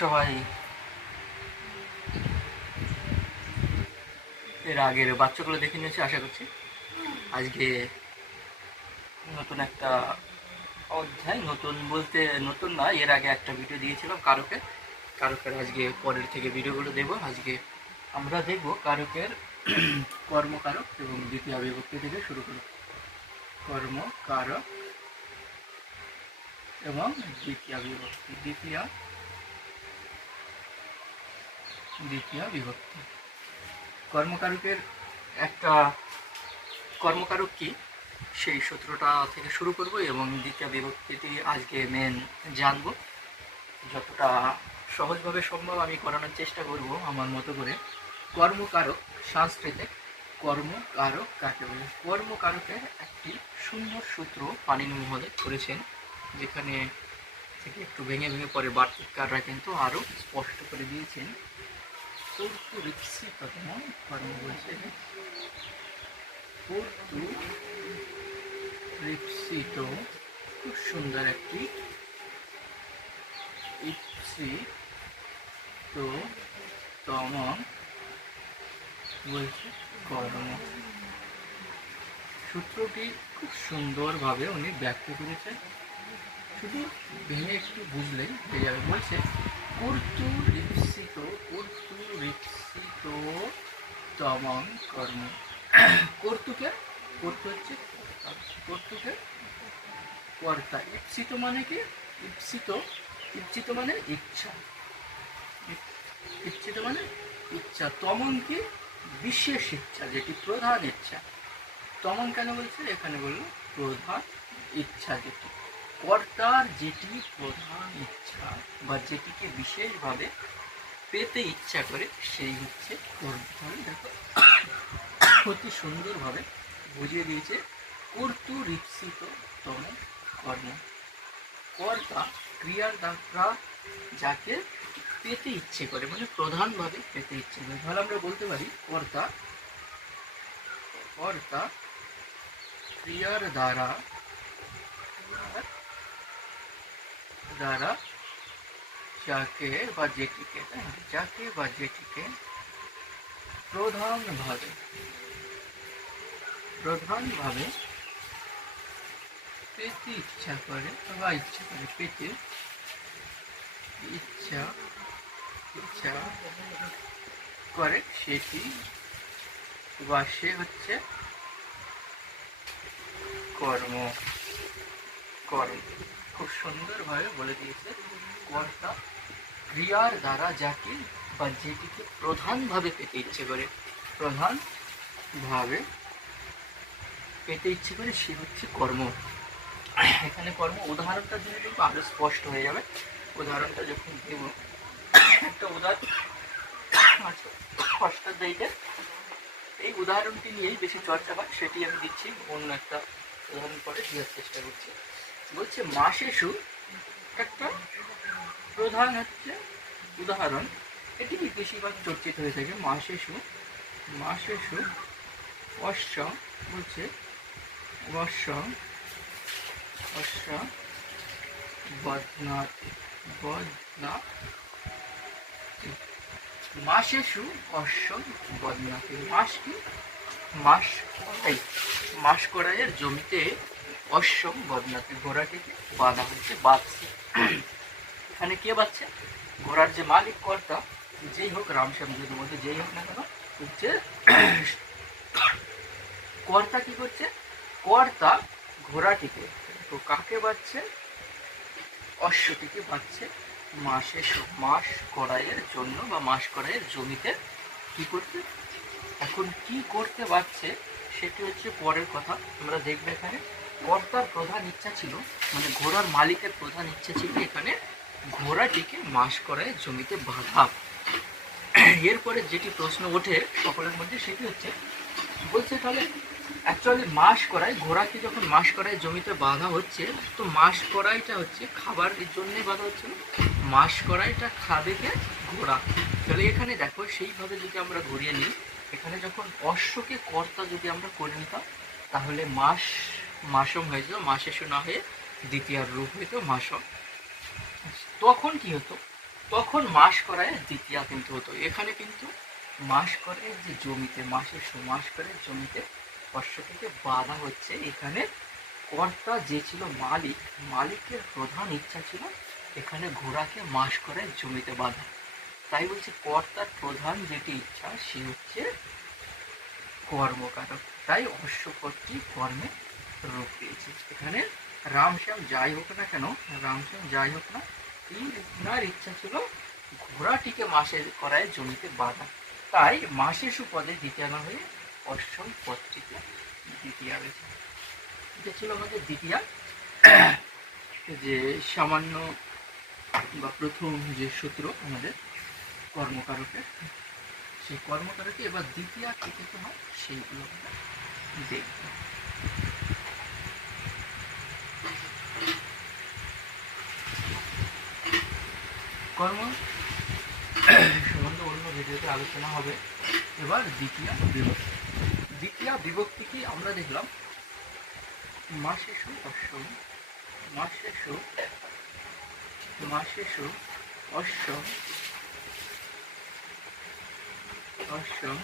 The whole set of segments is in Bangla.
সবাই এর আগের বাচ্চাগুলো দেখে নিয়েছি, আশা করছি। আজকে নতুন একটা অধ্যায়, নতুন বলতে নতুন না, এর আগে একটা ভিডিও দিয়েছিলাম কারকে। কারকের আজকে পরের থেকে ভিডিওগুলো দেব আজকে আমরা দেখব কারকের কর্মকারক এবং দ্বিতীয় বিভক্তি থেকে শুরু করব। কর্মকারক এবং দ্বিতীয় বিভক্তি দ্বিতীয় দ্বিতীয় বিভক্তি। কর্মকারকের একটা কর্মকারক কি? সেই সূত্রটা থেকে শুরু করব এবং দ্বিতীয় বিভক্তিটি আজকে মেন জানব। যতটা সহজভাবে সম্ভব আমি করানোর চেষ্টা করব আমার মতো করে। কর্মকারক সংস্কৃতে কর্মকারক কাকে বলে? কর্মকারকের একটি সুন্দর সূত্র পানিনি মহোদয় করেছেন যেখানে থেকে একটু ভেঙে ভেঙে পরে বার্তিকাররা কিন্তু আরও স্পষ্ট করে দিয়েছেন কর্তু রিক্সিততম কর্ম বলছে খুব সুন্দর একটি ইপ্সিত তম বলছে কর্ম। সূত্রটি খুব সুন্দরভাবে উনি ব্যক্ত করেছেন। শুধু ভেঙে একটু বুঝলেই হয়ে যাবে। বলছে, কর্তু কর্তু রিক্সিত তমং কর্ম। কর্তুকে, কর্তু হচ্ছে, কর্তুকে কর্তা। ইপ্সিত মানে কি? ইপ্সিত ইপ্সিত মানে ইচ্ছা। ইচ্ছিত মানে ইচ্ছা। তমন কি? বিশেষ ইচ্ছা, যেটি প্রধান ইচ্ছা। তমন কেন বলছে? এখানে বলল, প্রধান ইচ্ছা যেটি। কর্তার যেটি প্রধান ইচ্ছা বা যেটিকে বিশেষভাবে পেতে ইচ্ছা করে সেই হচ্ছে কর্ম দেখো, অতি সুন্দরভাবে বুঝিয়ে দিয়েছে, কর্তু রিপ্সিত তম কর্ম। কর্তা ক্রিয়ার দ্বারা যাকে পেতে ইচ্ছে করে মানে প্রধানভাবে পেতে ইচ্ছে করে। তাহলে আমরা বলতে পারি, কর্তা কর্তা ক্রিয়ার দ্বারা দ্বারা যাকে বা যেটিকে? যাকে বা যেটিকে প্রধানভাবে প্রধানভাবে পেতে ইচ্ছা করে বা ইচ্ছা করে পেতে ইচ্ছা ইচ্ছা করে সেটি বা সে হচ্ছে কর্ম কর্ম খুব সুন্দরভাবে বলে দিয়েছে কর্তা ক্রিয়ার দ্বারা যাকে বা যেটিকে প্রধানভাবে পেতে ইচ্ছে করে প্রধান ভাবে পেতে ইচ্ছে করে সে হচ্ছে কর্ম। এখানে কর্ম উদাহরণটা দিলে কিন্তু আরও স্পষ্ট হয়ে যাবে। উদাহরণটা যখন দেব, একটা উদাহরণ আচ্ছা অষ্টাধ্যায়ীতে এই উদাহরণটি নিয়েই বেশি চর্চা হয়, সেটি আমি দিচ্ছি, অন্য একটা উদাহরণ পরে দেওয়ার চেষ্টা করছি। বলছে মাসেশু একটা প্রধান হচ্ছে উদাহরণ। এটি বেশিরভাগ চর্চিত হয়ে থাকে মাসেশু মাসেশু অশ্ব বলছে, অশ্ব অশ্ব বদনা বদনা মাসেশু অশ্ব বদনাতি। মাস কি? মাস এই মাস কড়াইয়ের জমিতে অশ্বম বদনাতি। ঘোড়াটিকে বাঁধা হয়েছে, বাঁধছে। এখানে কে বাঁধছে ঘোড়ার যে মালিক কর্তা, যেই হোক রামশ্যাম মধ্যে যেই হোক না কেন, হচ্ছে কর্তা কি করছে? কর্তা ঘোড়াটিকে, তো কাকে বাঁধছে অশ্বটিকে বাঁধছে মাসে মাস কড়াইয়ের জন্য বা মাস কড়াইয়ের জমিতে। কি করতে এখন কি করতে পারছে সেটি হচ্ছে পরের কথা আমরা দেখব এখানে। কর্তার প্রধান ইচ্ছা ছিল মানে ঘোড়ার মালিকের প্রধান ইচ্ছা ছিল এখানে ঘোড়াটিকে মাস করায় জমিতে বাঁধা। এরপরে যেটি প্রশ্ন ওঠে সকলের মধ্যে, সেটি হচ্ছে, বলছে তাহলে অ্যাকচুয়ালি মাস করায়, ঘোড়াকে যখন মাস করায় জমিতে বাঁধা হচ্ছে, তো মাস করাইটা হচ্ছে খাবারের জন্যে বাঁধা হচ্ছে মাস করাইটা খাবে কে? ঘোড়া। তাহলে এখানে দেখো, সেইভাবে যদি আমরা ঘুরিয়ে নিই, এখানে যখন অশ্বকে কর্তা যদি আমরা করে নিতাম, তাহলে মাস, মাসম হয়ে যেত, মাসেশু না হয়ে দ্বিতীয় রূপ হইতো মাসম। তখন কি হতো? তখন মাস করায় দ্বিতীয়া কিন্তু হতো। এখানে কিন্তু মাস করে যে জমিতে, মাস করে জমিতে অশ্বটিকে বাঁধা হচ্ছে। এখানে কর্তা যে ছিল মালিক, মালিকের প্রধান ইচ্ছা ছিল এখানে ঘোড়াকে মাস করে জমিতে বাঁধা। তাই বলছি কর্তার প্রধান যেটি ইচ্ছা সে হচ্ছে কর্মকারক। তাই অশ্বপত্রী কর্মে রূপ পেয়েছে এখানে রামশ্যাম যাই হোক না কেন রামশ্যাম যাই হোক না ওনার ইচ্ছা ছিল ঘোড়াটিকে মাসে করায় জমিতে বাঁধা। তাই মাসে সুপদে দ্বিতীয় না হয়ে অশ্বম পদটিকে দ্বিতীয় হয়েছে। এটা ছিল আমাদের দ্বিতীয়। যে সামান্য বা প্রথম যে সূত্র আমাদের কর্মকারকের, সেই কর্মকারকে এবার দ্বিতীয় কি হয় সেইগুলো আমরা দেখব। কর্ম সম্বন্ধে অন্য ভিডিওতে আলোচনা হবে। এবার দ্বিতীয় বিভক্তি দ্বিতীয় বিভক্তি কি? আমরা দেখলাম মাসেষু অশ্বম। মাসেষু মাসেষু অশ্বম। অশ্বম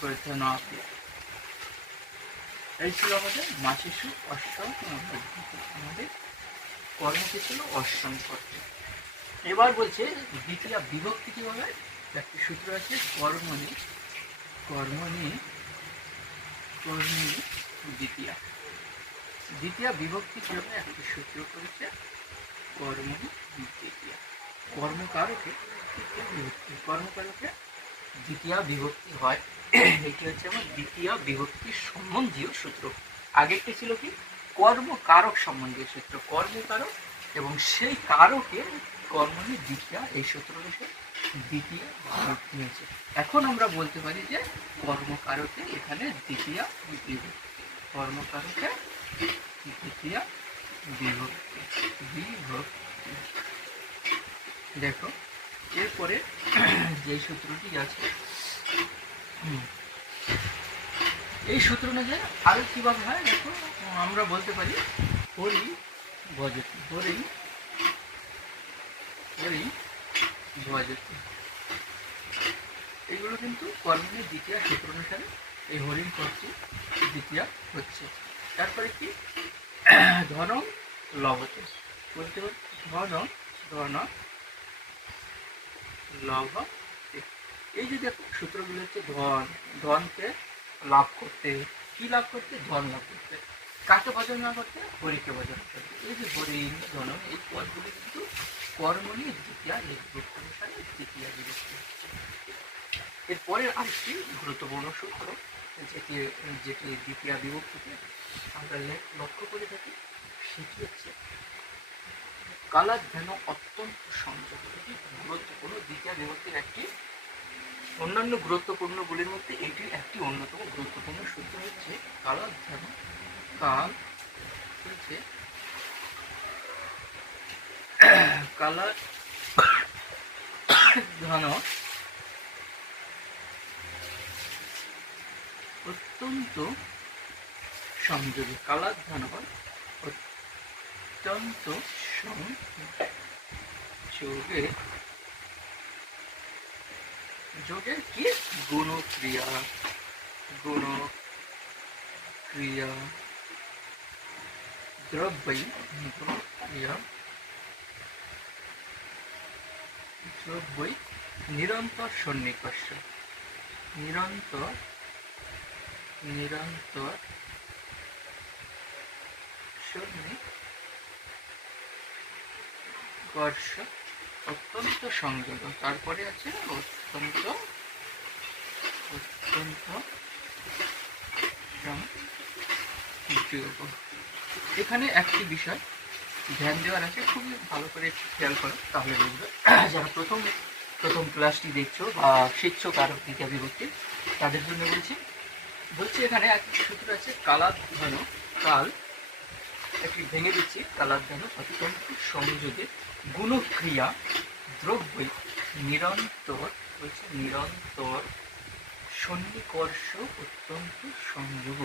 বর্ধনাপি এই ছিল আমাদের মাসেষু অশ্বম। আমাদের কর্মটি ছিল করতে এবার বলছে, দ্বিতীয় বিভক্তি কি হবে একটি সূত্র আছে, কর্মণি কর্মণি কর্মণি, দ্বিতীয়া। দ্বিতীয় বিভক্তি কি হবে একটি সূত্র করেছে, কর্মণি, দ্বিতীয়া। কর্মকারকে বিভক্তি, কর্মকারকে দ্বিতীয় বিভক্তি হয়। এটি হচ্ছে আমার দ্বিতীয় বিভক্তির সম্বন্ধীয় সূত্র। আগেরটি ছিল কি? কর্মকারক সম্বন্ধীয় সূত্র কর্মকারক এবং সেই কারকের কর্মণি দ্বিতীয়, এই সূত্র রয়েছে দ্বিতীয় হয়েছে এখন আমরা বলতে পারি যে কর্মকারকে এখানে দ্বিতীয় বিভক্তি। কর্মকারকে দ্বিতীয় বিভক্তি। বিভক্তি। দেখো, এরপরে যে সূত্রটি আছে এই সূত্র অনুযায়ী আরও কীভাবে হয় দেখো আমরা বলতে পারি, হরি ভজতি, হরি হরি ভজতি। এগুলো কিন্তু কর্মের দ্বিতীয় সূত্র অনুসারে এই হরিণ করছি দ্বিতীয় হচ্ছে। তারপরে কি? ধনম লভতে। বলতে পারি ধনম ধন লভ এই যে দেখো সূত্রগুলো হচ্ছে ধন, ধনকে লাভ করতে, কি লাভ করতে? ধন লাভ করতে। কাকে ভজন না করতে? হরিকে ভজন করতে। এই যে হরিণ ধন, এই পদগুলি কিন্তু কর্মণি দ্বিতীয় এই অনুসারে দ্বিতীয় বিভক্তি। এরপরে আরেকটি গুরুত্বপূর্ণ সূত্র, যেটি যেটি দ্বিতীয় বিভক্তিতে আমরা লক্ষ্য করে থাকি, সেটি হচ্ছে কালার ধ্যান অত্যন্ত সংযোগ এটি গুরুত্বপূর্ণ। দ্বিতীয় বিভক্তির একটি অন্যান্য গুরুত্বপূর্ণগুলির মধ্যে এটি একটি অন্যতম গুরুত্বপূর্ণ সূত্র হচ্ছে কালার ধ্যান কাল হচ্ছে কালার ধ্যান অত্যন্ত সংযোগী কালার ধ্যান অত্যন্ত সংযোগে যোগের কি? গুণক্রিয়া গুণক্রিয়া দ্রব্যই গুণক্রিয়া দ্রব্যই নিরন্তর সন্নিকর্ষ নিরন্তর নিরন্তর সন্নিকর্ষ। অত্যন্ত সংযত। তারপরে আছে অত্যন্ত অত্যন্ত এখানে একটি বিষয়, ধ্যান দেওয়ার আছে, খুবই ভালো করে একটু খেয়াল করো, তাহলে বুঝবে। যারা প্রথম প্রথম ক্লাসটি দেখছ বা শিখছো কারও দ্বিতীয় বিভক্তি তাদের জন্য বলছি বলছি এখানে একটি সূত্র আছে কালার ধন কাল একটি ভেঙে দিচ্ছি, কালার ধন অত্যন্ত সংযোগে গুণক্রিয়া দ্রব্যই নিরন্তর, বলছে নিরন্তর সন্নিকর্ষ অত্যন্ত সংযোগ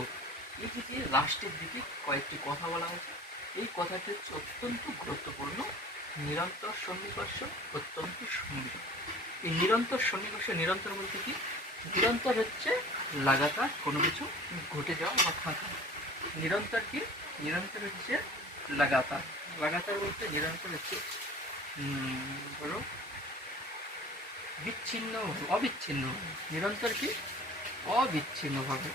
এই যে লাস্টের দিকে কয়েকটি কথা বলা হয়েছে, এই কথাটি হচ্ছে অত্যন্ত গুরুত্বপূর্ণ। নিরন্তর সন্নিকর্ষ অত্যন্ত সংযোগ এই নিরন্তর সন্নিকর্ষ নিরন্তর বলতে কি? নিরন্তর হচ্ছে লাগাতার কোনো কিছু ঘটে যাওয়া বা থাকা। নিরন্তর কি? নিরন্তর হচ্ছে লাগাতার। লাগাতার বলতে নিরন্তর হচ্ছে ধরো বিচ্ছিন্ন, অবিচ্ছিন্ন। নিরন্তর কি? অবিচ্ছিন্ন ভাবে,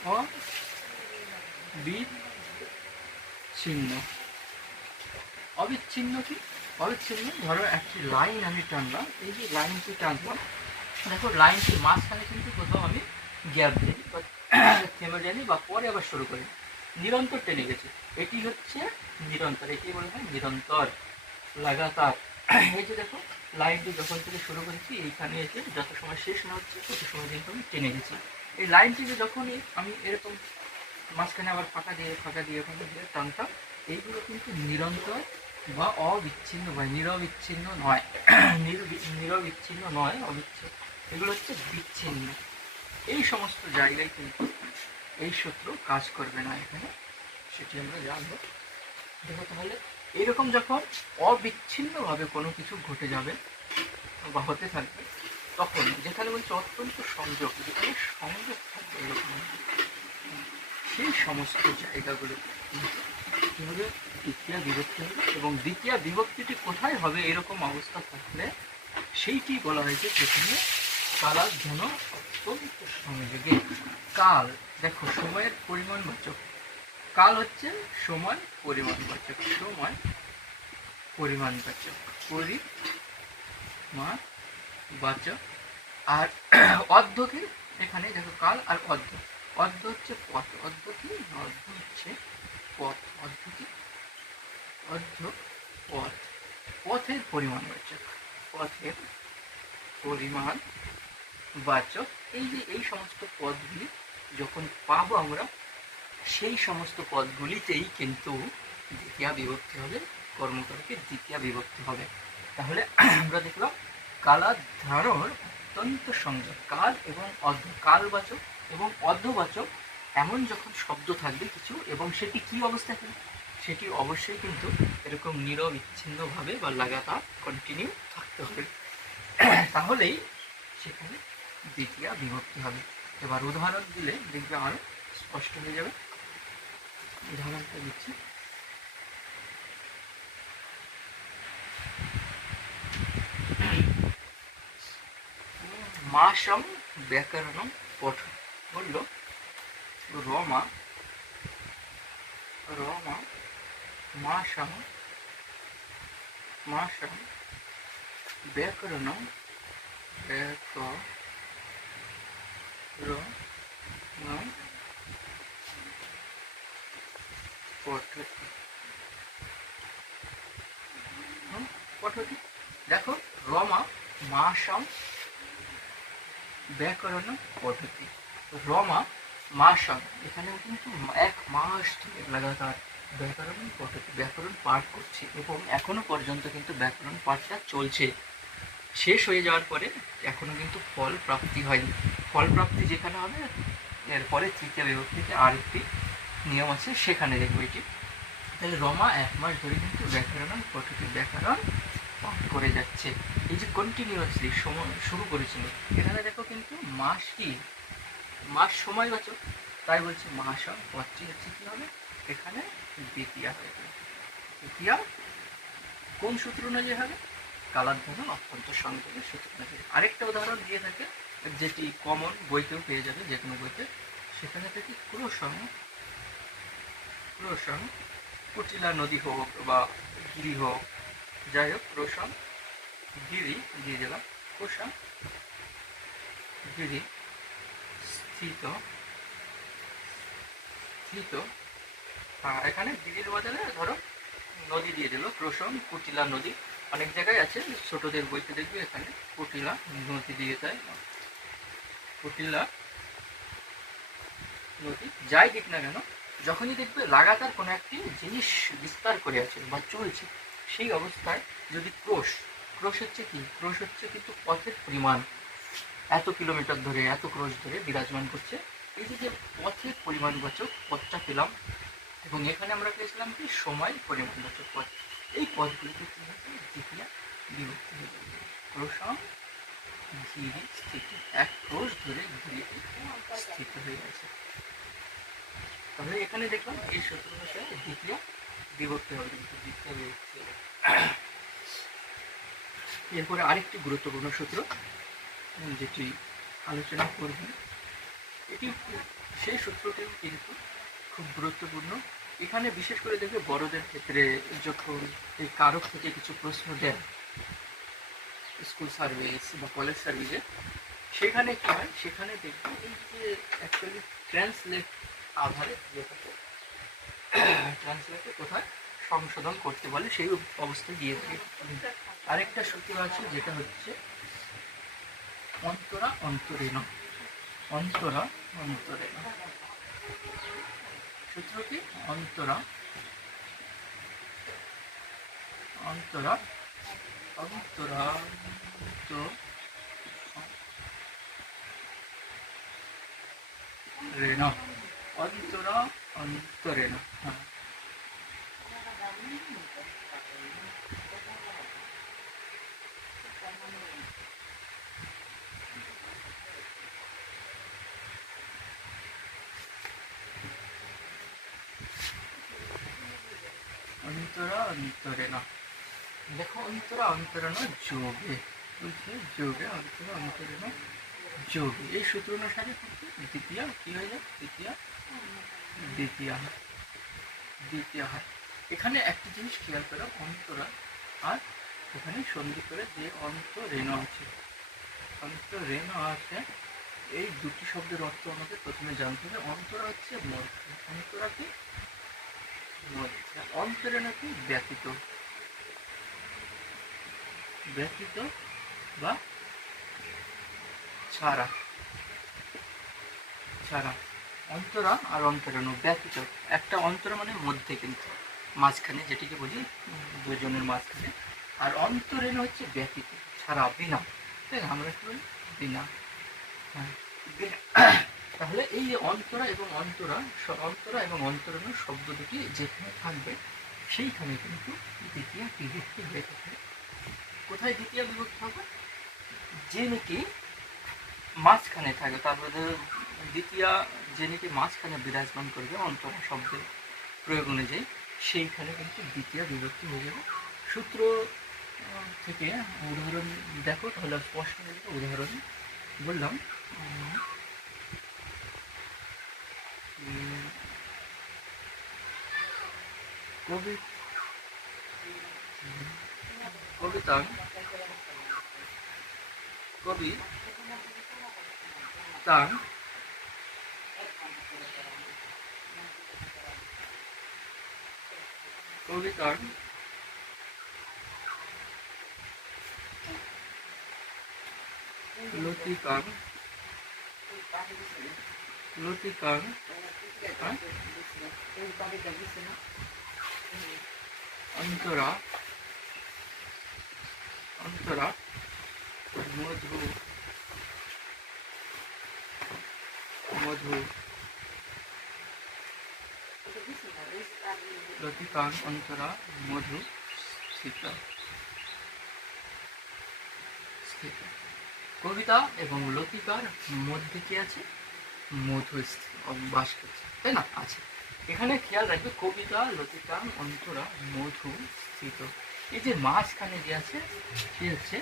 অবিচ্ছিন্ন। অবিচ্ছিন্ন কি? অবিচ্ছিন্ন, ধরো একটি লাইন আমি টানলাম। এই যে লাইনটি টানলাম, দেখো লাইনটির মাঝখানে কিন্তু কোথাও আমি গ্যাপ দিই বা থেমে জানি বা পরে আবার শুরু করি। নিরন্তর টেনে গেছে। এটি হচ্ছে নিরন্তর এটি বলা হয় নিরন্তর, লাগাতার। এই যে দেখো, লাইনটি যখন থেকে শুরু করেছি, এইখানে এসে যত সময় শেষ না হচ্ছে, তত সময় কিন্তু আমি টেনে গেছি। এই লাইনটিকে যখনই আমি এরকম মাঝখানে আবার ফাঁকা দিয়ে ফাঁকা দিয়ে ফাঁকা দিয়ে টানতাম, এইগুলো কিন্তু নিরন্তর বা অবিচ্ছিন্ন বা নিরবিচ্ছিন্ন নয়। নিরবি- নিরবিচ্ছিন্ন নয়, অবিচ্ছিন্ন। এগুলো হচ্ছে বিচ্ছিন্ন। এই সমস্ত জায়গায় কিন্তু এই সূত্র কাজ করবে না এখানে, সেটি আমরা জানব। দেখো তাহলে এইরকম যখন অবিচ্ছিন্নভাবে কোনো কিছু ঘটে যাবে বা হতে থাকবে, তখন যেখানে বলছে অত্যন্ত সংযোগ, যেখানে সংযোগ থাকবে এরকম, সেই সমস্ত জায়গাগুলো কি হবে দ্বিতীয় বিভক্তি হবে এবং দ্বিতীয় বিভক্তিটি কোথায় হবে এরকম অবস্থা থাকলে সেইটি বলা হয়েছে প্রথমে কালার যেন অত্যন্ত সংযোগে কাল দেখো, সময়ের পরিমাণ বাচক। কাল হচ্ছে সময় পরিমাণ বাচক। সময় পরিমাণ বাচক। পরিমাণ বাচক। আর অর্ধ কি এখানে দেখো কাল আর অর্ধ। অর্ধ হচ্ছে পথ। অর্ধ কি অর্ধ হচ্ছে পথ। অর্ধ কি অর্ধ পথ। পথের পরিমাণ বাচক। পথের পরিমাণ বাচক। এই যে এই সমস্ত পদগুলি যখন পাবো আমরা, সেই সমস্ত পদগুলিতেই কিন্তু দ্বিতীয় বিভক্তি হবে, কর্মকারকে দ্বিতীয় বিভক্তি হবে। তাহলে আমরা দেখলাম কালার ধারণ অত্যন্ত সংযোগ কাল এবং অর্ধ কালবাচক এবং অর্ধবাচক এমন যখন শব্দ থাকবে কিছু, এবং সেটি কি অবস্থায় থাকবে? সেটি অবশ্যই কিন্তু এরকম নিরবিচ্ছিন্নভাবে বা লাগাতার কন্টিনিউ থাকতে হবে। তাহলেই সেখানে দ্বিতীয় বিভক্তি হবে। এবার উদাহরণ দিলে দেখবে আরও স্পষ্ট হয়ে যাবে। উদাহরণটা দিচ্ছি। মাসম ব্যাকরণম পঠ বলল, রমা রমা মাসম মাসম ব্যাকরণম ব্যাকরণম দেখো রমা মাসম ব্যাকরণ পদ্ধতি রমা মাসম এখানে কিন্তু এক মাস ধরে লাগাতার ব্যাকরণ পদ্ধতি ব্যাকরণ পাঠ করছে এবং এখনও পর্যন্ত কিন্তু ব্যাকরণ পাঠটা চলছে। শেষ হয়ে যাওয়ার পরে এখনও কিন্তু ফল প্রাপ্তি হয়নি। ফল প্রাপ্তি যেখানে হবে এরপরে তৃতীয় বিভক্তিতে আরেকটি নিয়ম আছে, সেখানে দেখব এটি। তাহলে রমা এক মাস ধরে কিন্তু ব্যাকরণ পদ্ধতি ব্যাকরণ পাঠ করে যাচ্ছে। এই যে কন্টিনিউয়াসলি সময় শুরু করেছিল এখানে দেখো কিন্তু মাস কি মাস সময়বাচক, তাই বলছে মাস পদটি হচ্ছে কী হবে? এখানে দ্বিতীয় হয়ে যাবে। দ্বিতীয় কোন সূত্র অনুযায়ী হবে? কালার ধরুন অত্যন্ত সংযোগের সূত্র অনুযায়ী। আরেকটা উদাহরণ দিয়ে থাকে যেটি কমন বইতেও পেয়ে যাবে, যে কোনো বইতে, সেখানে থেকে ক্রোশন ক্রোশন কুটিলা নদী হোক বা গিরি হোক, যাই হোক রোশন গিরি, দিয়ে দিলাম কোষা গিরি, স্থিত স্থিত আর এখানে গিরির বদলে ধরো নদী দিয়ে দিল ক্রোশন কুটিলা নদী, অনেক জায়গায় আছে, ছোটদের বইতে দেখবে এখানে কুটিলা নদী দিয়ে দেয় কুটিলা নদী যাই দিক না কেন, যখনই দেখবে লাগাতার কোনো একটি জিনিস বিস্তার করে আছে বা চলছে, সেই অবস্থায় যদি ক্রোশ ক্রোশ হচ্ছে কি? ক্রোশ হচ্ছে কিন্তু পথের পরিমাণ। এত কিলোমিটার ধরে, এত ক্রোশ ধরে বিরাজমান করছে। এই যে পথের পরিমাণবাচক পথটা পেলাম, এবং এখানে আমরা পেয়েছিলাম কি? সময় পরিমাণ পরিমাণবাচক পথ। এই পদগুলিকে কি হয়েছে দ্বিতীয় বিভক্তি। হয়ে যাবে ধীরে স্থিতি এক ক্রোশ ধরে ধীরে স্থিত হয়ে গেছে। তাহলে এখানে দেখলাম এই সূত্র ভাষায় দ্বিতীয় বিভক্তি হবে কিন্তু দ্বিতীয় বিভক্তি এরপরে আরেকটি গুরুত্বপূর্ণ সূত্র যেটি আলোচনা করব, এটি সেই সূত্রটিও কিন্তু খুব গুরুত্বপূর্ণ। এখানে বিশেষ করে দেখবে বড়দের ক্ষেত্রে যখন এই কারক থেকে কিছু প্রশ্ন দেন স্কুল সার্ভিস বা কলেজ সার্ভিসে, সেখানে কি হয়? সেখানে দেখবে এই যে অ্যাকচুয়ালি ট্রান্সলেট আধারে যেটাকে ট্রান্সলেটে কোথায় সংশোধন করতে বলে, সেই অবস্থায় গিয়ে থাকে। আরেকটা সূত্র আছে, যেটা হচ্ছে অন্তরা অন্তরীণ অন্তরা অন্তরীণ সূত্র কি? অন্তরা অন্তরা カブトラとレナアントラアントレナアントラアントレナ দেখো অন্তরা অন্তরেণ যোগে বুঝছে যোগে অন্তরা অন্তরেণ যোগে এই সূত্র অনুসারে দ্বিতীয় কি হয়ে যায় দ্বিতীয় দ্বিতীয় দ্বিতীয় এখানে একটি জিনিস খেয়াল করো অন্তরা আর এখানে সন্ধি করে যে অন্ত রেণ আছে অন্ত রেণ আছে এই দুটি শব্দের অর্থ আমাকে প্রথমে জানতে হবে অন্তরা হচ্ছে মধ্য অন্তরা কি মধ্যে অন্তরেণ কি ব্যতীত ব্যতীত বা ছাড়া। ছাড়া। অন্তরা আর অন্তরণ ব্যতীত। একটা অন্তর মানে মধ্যে কিন্তু। মাঝখানে যেটিকে বলি দুজনের মাঝখানে। আর অন্তরেণ হচ্ছে ব্যতীত, ছাড়া বিনা। তাই আমরা কি বলি? বিনা। হ্যাঁ। তাহলে এই যে অন্তরা এবং অন্তরা অন্তরা এবং অন্তরণ শব্দ দুটি যেখানে থাকবে, সেইখানে কিন্তু দ্বিতীয় বিভক্তি হয়ে থাকবে কোথায় দ্বিতীয় বিভক্তি হবে যে নাকি মাঝখানে থাকে তারপরে দ্বিতীয় যে নাকি মাঝখানে বিরাজমান করবে অন্তরা শব্দের প্রয়োগ অনুযায়ী, সেইখানে কিন্তু দ্বিতীয় বিভক্তি হয়ে যাবে। সূত্র থেকে উদাহরণ দেখো, তাহলে স্পষ্ট হয়ে যাবে উদাহরণ বললাম কবি কবিতা কবি তার কবিতার লতিকার লতিকার হ্যাঁ? অন্তরা অন্তরা মধু মধু লতিকার অন্তরা মধু স্থিত কবিতা এবং লতিকার মধ্যে কি আছে মধু বাস করছে। তাই না? আছে। এখানে খেয়াল রাখবে কবিতা, লতিকা, অন্তরা মধু স্থিত। এই যে মাঝখানে যে আছে, সে হচ্ছে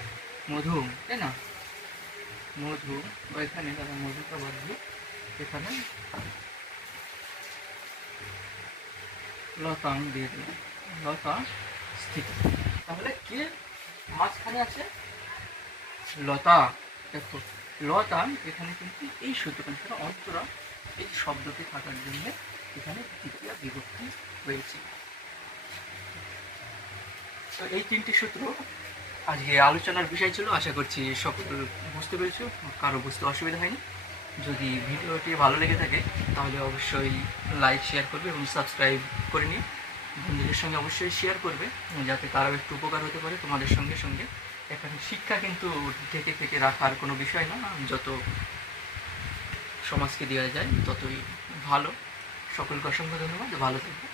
মধু, তাই না? মধু ওইখানে তারা মধুটা বাঁধবে, এখানে লতাং দিয়ে দিলাম। লতা স্থিত তাহলে কে মাঝখানে আছে? লতা। দেখো, লতা এখানে কিন্তু এই সূত্রটা, এখানে অন্তরা এই শব্দটি থাকার জন্য এখানে দ্বিতীয় বিভক্তি হয়েছে তো এই তিনটি সূত্র আজকে আলোচনার বিষয় ছিল, আশা করছি সকল বুঝতে পেরেছ, কারও বুঝতে অসুবিধা হয়নি। যদি ভিডিওটি ভালো লেগে থাকে, তাহলে অবশ্যই লাইক, শেয়ার করবে এবং সাবস্ক্রাইব করে নিয়ে বন্ধুদের সঙ্গে অবশ্যই শেয়ার করবে, যাতে তারাও একটু উপকার হতে পারে তোমাদের সঙ্গে সঙ্গে। এখানে শিক্ষা কিন্তু ঢেকে থেকে রাখার কোনো বিষয় না, যত সমাজকে দেওয়া যায়, ততই ভালো। সকলকে অসংখ্য ধন্যবাদ, ভালো থাকবে।